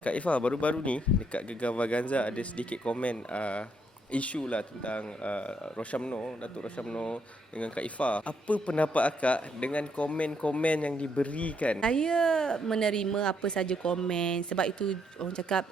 Kak Ifah, baru-baru ni dekat Gegar Vaganza ada sedikit komen isu lah tentang Rosyamno, Datuk Rosyamno dengan Kak Ifah. Apa pendapat akak dengan komen-komen yang diberikan? Saya menerima apa saja komen, sebab itu orang cakap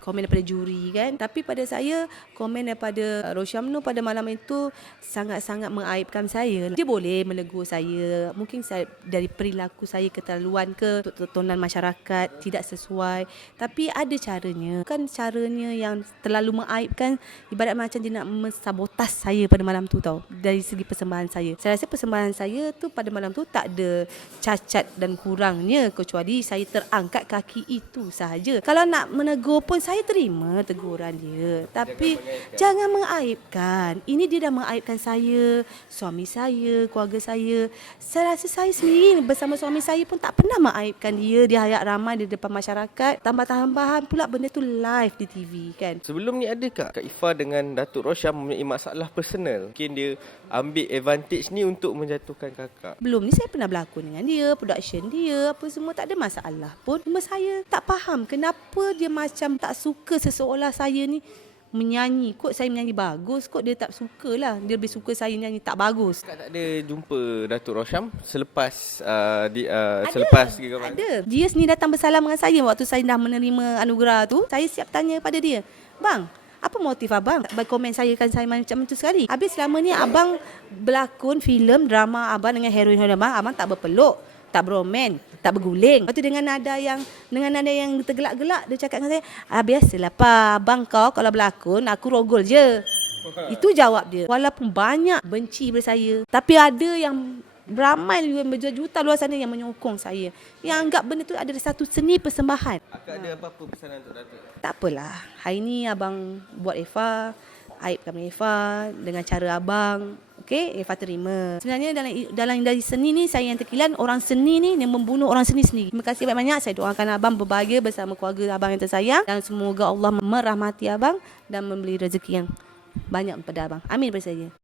komen daripada juri kan. Tapi pada saya, komen daripada Rosyamno pada malam itu sangat-sangat mengaibkan saya. Dia boleh menegur saya, mungkin saya, dari perilaku saya keterlaluan ke tontonan masyarakat tidak sesuai. Tapi ada caranya, kan caranya yang terlalu mengaibkan, ibarat macam dia nak mensabotas saya pada malam tu tau. Dari segi persembahan saya. Saya rasa persembahan saya tu pada malam tu tak ada cacat dan kurangnya, kecuali saya terangkat kaki itu sahaja. Kalau nak menegur pun saya terima teguran dia. Tapi jangan mengaibkan. Ini dia dah mengaibkan saya, suami saya, keluarga saya. Saya rasa saya sendiri bersama suami saya pun tak pernah mengaibkan dia di halayak ramai di depan masyarakat. Tambahan pula benda tu live di TV kan. Sebelum ni ada Kak Ifah dengan Datuk Rosyam mempunyai masalah personal? Mungkin dia ambil advantage ni untuk menjatuhkan kakak. Belum ni saya pernah berlakon dengan dia, production dia, apa semua tak ada masalah pun. Cuma saya tak faham kenapa dia macam tak suka seseolah saya ni menyanyi. Kok saya menyanyi bagus, kok dia tak sukalah. Dia lebih suka saya nyanyi tak bagus. Kak tak ada jumpa Datuk Rosyam selepas selepas Gegar Vaganza? Ada. Dia sendiri datang bersalam dengan saya waktu saya dah menerima anugerah tu. Saya siap tanya pada dia, "Bang, apa motif abang berkomen saya kan saya macam tu sekali? Habis selama ni abang berlakon filem drama abang dengan heroin abang tak berpeluk, tak beromen, tak berguling." Lepas tu dengan nada yang tergelak-gelak dia cakap dengan saya, "Biasalah pa, abang kau kalau berlakon aku rogol je." Itu jawab dia. Walaupun banyak benci pada saya, tapi ada yang ramai berjuta luar sana yang menyokong saya, yang anggap benda tu adalah satu seni persembahan. Akak ada apa-apa pesanan untuk Datuk? Tak apalah. Hari ni abang buat Eva, aibkan Eva dengan cara abang. Okey, Eva terima. Sebenarnya dalam dari seni ni saya yang terkilan, orang seni ni yang membunuh orang seni sendiri. Terima kasih banyak-banyak. Saya doakan abang berbahagia bersama keluarga abang yang tersayang, dan semoga Allah merahmati abang dan memberi rezeki yang banyak kepada abang. Amin bersaya.